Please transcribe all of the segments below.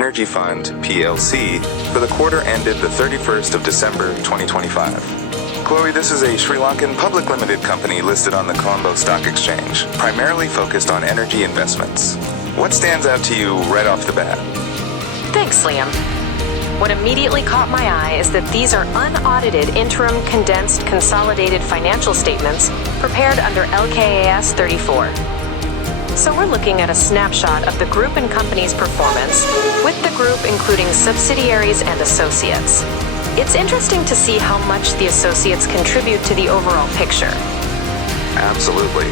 Energy Fund, PLC, for the quarter ended the 31st of December 2025. Chloe, this is a Sri Lankan public limited company listed on the Colombo Stock Exchange, primarily focused on energy investments. What stands out to you right off the bat? Thanks, Liam. What immediately caught my eye is that these are unaudited interim condensed consolidated financial statements prepared under LKAS 34. So we're looking at a snapshot of the group and company's performance, with the group including subsidiaries and associates. It's interesting to see how much the associates contribute to the overall picture. Absolutely.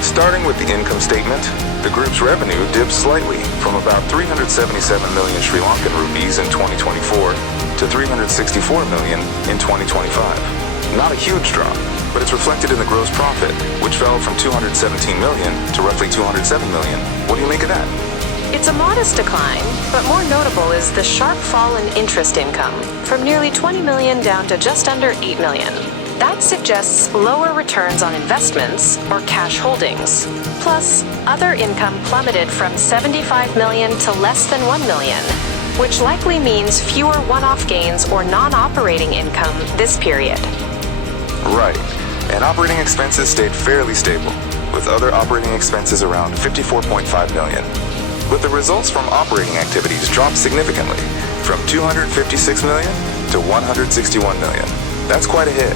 Starting with the income statement, the group's revenue dipped slightly from about 377 million Sri Lankan rupees in 2024 to 364 million in 2025. Not a huge drop, but it's reflected in the gross profit, which fell from 217 million to roughly 207 million. What do you make of that? It's a modest decline, but more notable is the sharp fall in interest income, from nearly 20 million down to just under 8 million. That suggests lower returns on investments or cash holdings. Plus, other income plummeted from 75 million to less than 1 million, which likely means fewer one-off gains or non-operating income this period. Right, and operating expenses stayed fairly stable, with other operating expenses around 54.5 million. But the results from operating activities dropped significantly, from 256 million to 161 million. That's quite a hit.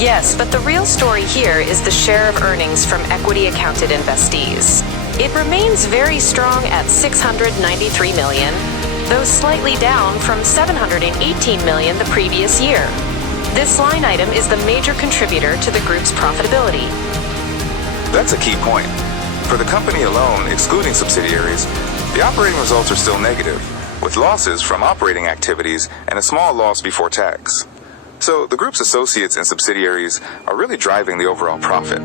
Yes, but the real story here is the share of earnings from equity-accounted investees. It remains very strong at 693 million, though slightly down from 718 million the previous year. This line item is the major contributor to the group's profitability. That's a key point. For the company alone, excluding subsidiaries, the operating results are still negative, with losses from operating activities and a small loss before tax. So the group's associates and subsidiaries are really driving the overall profit.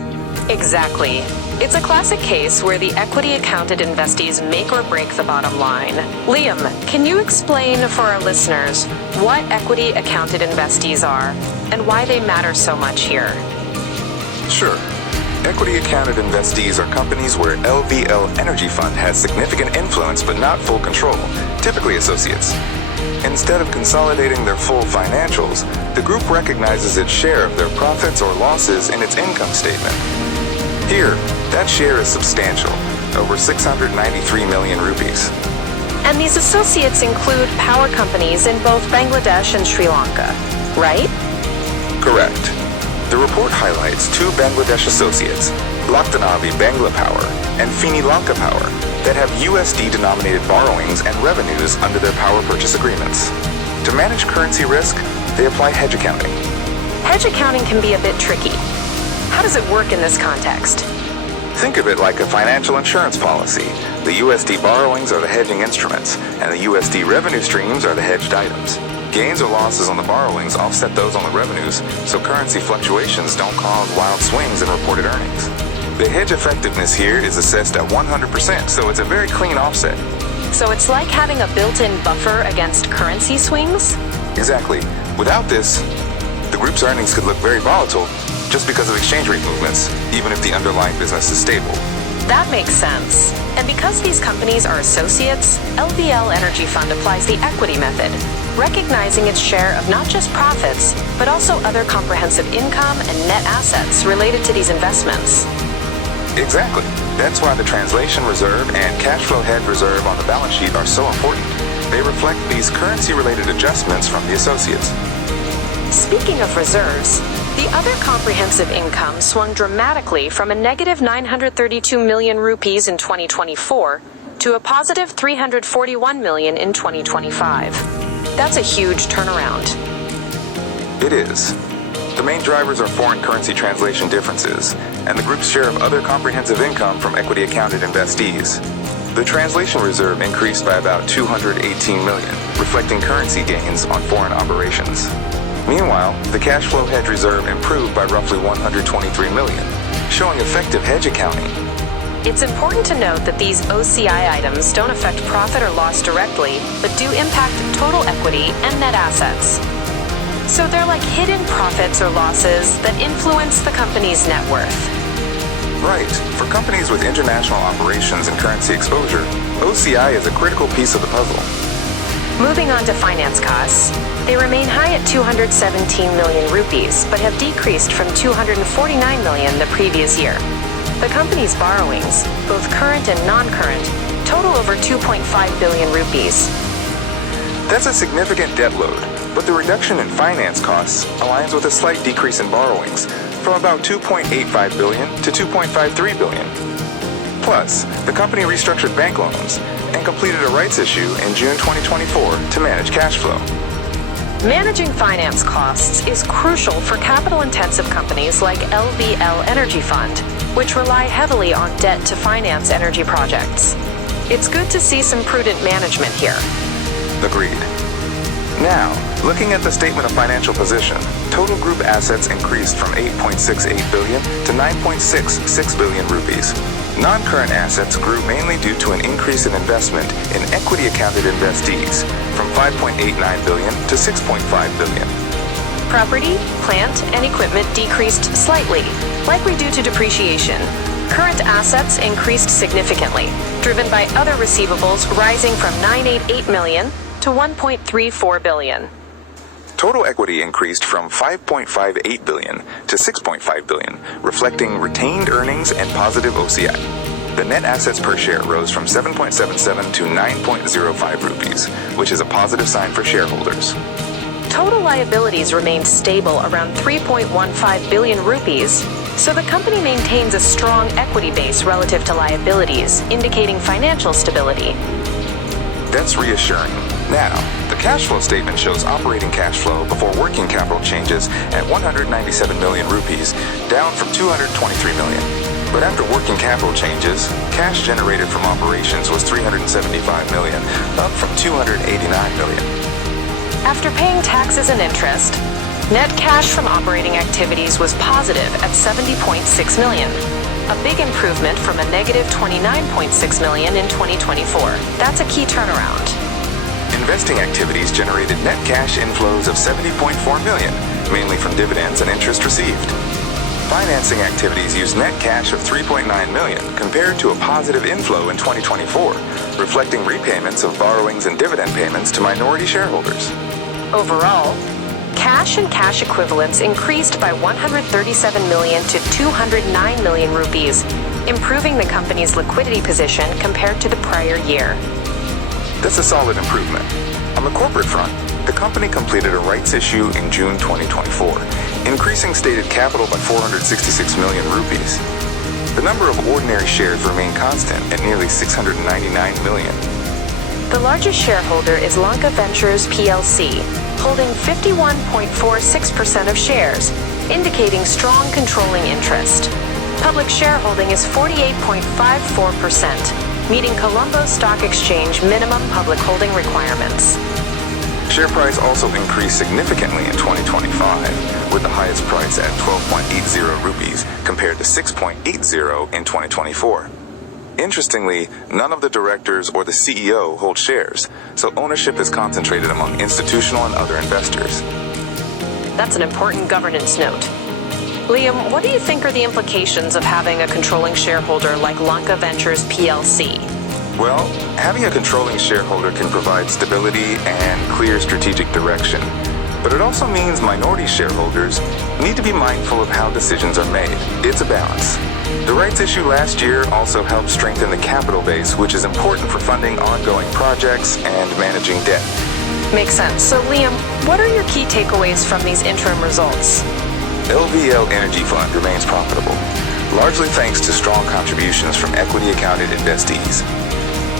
Exactly. It's a classic case where the equity-accounted investees make or break the bottom line. Liam, can you explain for our listeners what equity-accounted investees are and why they matter so much here? Sure. Equity-accounted investees are companies where LVL Energy Fund has significant influence but not full control, typically associates. Instead of consolidating their full financials, the group recognizes its share of their profits or losses in its income statement. Here, that share is substantial, over 693 million rupees. And these associates include power companies in both Bangladesh and Sri Lanka, right? Correct. The report highlights two Bangladesh associates, Laktanavi Bangla Power and Fini Lanka Power, that have USD-denominated borrowings and revenues under their power purchase agreements. To manage currency risk, they apply hedge accounting. Hedge accounting can be a bit tricky. How does it work in this context? Think of it like a financial insurance policy. The USD borrowings are the hedging instruments, and the USD revenue streams are the hedged items. Gains or losses on the borrowings offset those on the revenues, so currency fluctuations don't cause wild swings in reported earnings. The hedge effectiveness here is assessed at 100%, so it's a very clean offset. So it's like having a built-in buffer against currency swings? Exactly. Without this, the group's earnings could look very volatile just because of exchange rate movements, even if the underlying business is stable. That makes sense. And because these companies are associates, LVL Energy Fund applies the equity method, recognizing its share of not just profits, but also other comprehensive income and net assets related to these investments. Exactly. That's why the translation reserve and cash flow hedge reserve on the balance sheet are so important. They reflect these currency-related adjustments from the associates. Speaking of reserves, the other comprehensive income swung dramatically from a negative 932 million rupees in 2024 to a positive 341 million in 2025. That's a huge turnaround. It is. The main drivers are foreign currency translation differences and the group's share of other comprehensive income from equity-accounted investees. The translation reserve increased by about 218 million, reflecting currency gains on foreign operations. Meanwhile, the cash flow hedge reserve improved by roughly 123 million, showing effective hedge accounting. It's important to note that these OCI items don't affect profit or loss directly, but do impact total equity and net assets. So they're like hidden profits or losses that influence the company's net worth. Right. For companies with international operations and currency exposure, OCI is a critical piece of the puzzle. Moving on to finance costs, they remain high at 217 million rupees, but have decreased from 249 million the previous year. The company's borrowings, both current and non-current, total over 2.5 billion rupees. That's a significant debt load, but the reduction in finance costs aligns with a slight decrease in borrowings from about 2.85 billion to 2.53 billion. Plus, the company restructured bank loans and completed a rights issue in June 2024 to manage cash flow. Managing finance costs is crucial for capital-intensive companies like LVL Energy Fund, which rely heavily on debt to finance energy projects. It's good to see some prudent management here. Agreed. Now, looking at the statement of financial position, total group assets increased from 8.68 billion to 9.66 billion rupees. Non-current assets grew mainly due to an increase in investment in equity-accounted investees from 5.89 billion to 6.5 billion. Property, plant, and equipment decreased slightly, likely due to depreciation. Current assets increased significantly, driven by other receivables rising from 988 million to 1.34 billion. Total equity increased from 5.58 billion to 6.5 billion, reflecting retained earnings and positive OCI. The net assets per share rose from 7.77 to 9.05 rupees, which is a positive sign for shareholders. Total liabilities remained stable around 3.15 billion rupees, so the company maintains a strong equity base relative to liabilities, indicating financial stability. That's reassuring. Now, the cash flow statement shows operating cash flow before working capital changes at 197 million rupees, down from 223 million. But after working capital changes, cash generated from operations was 375 million, up from 289 million. After paying taxes and interest, net cash from operating activities was positive at 70.6 million, a big improvement from a negative 29.6 million in 2024. That's a key turnaround. Investing activities generated net cash inflows of 70.4 million, mainly from dividends and interest received. Financing activities used net cash of 3.9 million compared to a positive inflow in 2024, reflecting repayments of borrowings and dividend payments to minority shareholders. Overall, cash and cash equivalents increased by 137 million to 209 million rupees, improving the company's liquidity position compared to the prior year. That's a solid improvement. On the corporate front, the company completed a rights issue in June 2024, increasing stated capital by 466 million rupees. The number of ordinary shares remained constant at nearly 699 million. The largest shareholder is Lanka Ventures PLC, holding 51.46% of shares, indicating strong controlling interest. Public shareholding is 48.54%, meeting Colombo Stock Exchange minimum public holding requirements. Share price also increased significantly in 2025, with the highest price at 12.80 rupees compared to 6.80 in 2024. Interestingly, none of the directors or the CEO hold shares, so ownership is concentrated among institutional and other investors. That's an important governance note. Liam, what do you think are the implications of having a controlling shareholder like Lanka Ventures PLC? Well, having a controlling shareholder can provide stability and clear strategic direction, but it also means minority shareholders need to be mindful of how decisions are made. It's a balance. The rights issue last year also helped strengthen the capital base, which is important for funding ongoing projects and managing debt. Makes sense. So, Liam, what are your key takeaways from these interim results? LVL Energy Fund remains profitable, largely thanks to strong contributions from equity-accounted investees.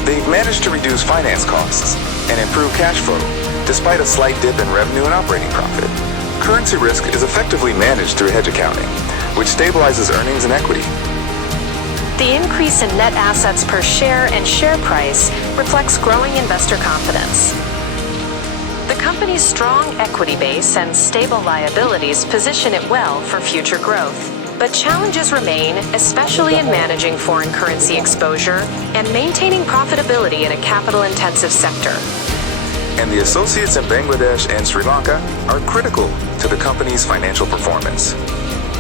They've managed to reduce finance costs and improve cash flow, despite a slight dip in revenue and operating profit. Currency risk is effectively managed through hedge accounting, which stabilizes earnings and equity. The increase in net assets per share and share price reflects growing investor confidence. The company's strong equity base and stable liabilities position it well for future growth. But challenges remain, especially in managing foreign currency exposure and maintaining profitability in a capital-intensive sector. And the associates in Bangladesh and Sri Lanka are critical to the company's financial performance.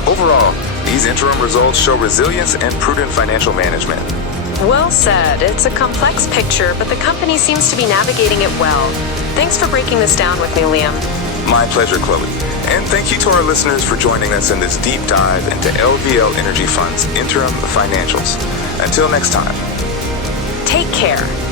Overall, these interim results show resilience and prudent financial management. Well said. It's a complex picture, but the company seems to be navigating it well. Thanks for breaking this down with me, Liam. My pleasure, Chloe. And thank you to our listeners for joining us in this deep dive into LVL Energy Fund's interim financials. Until next time. Take care.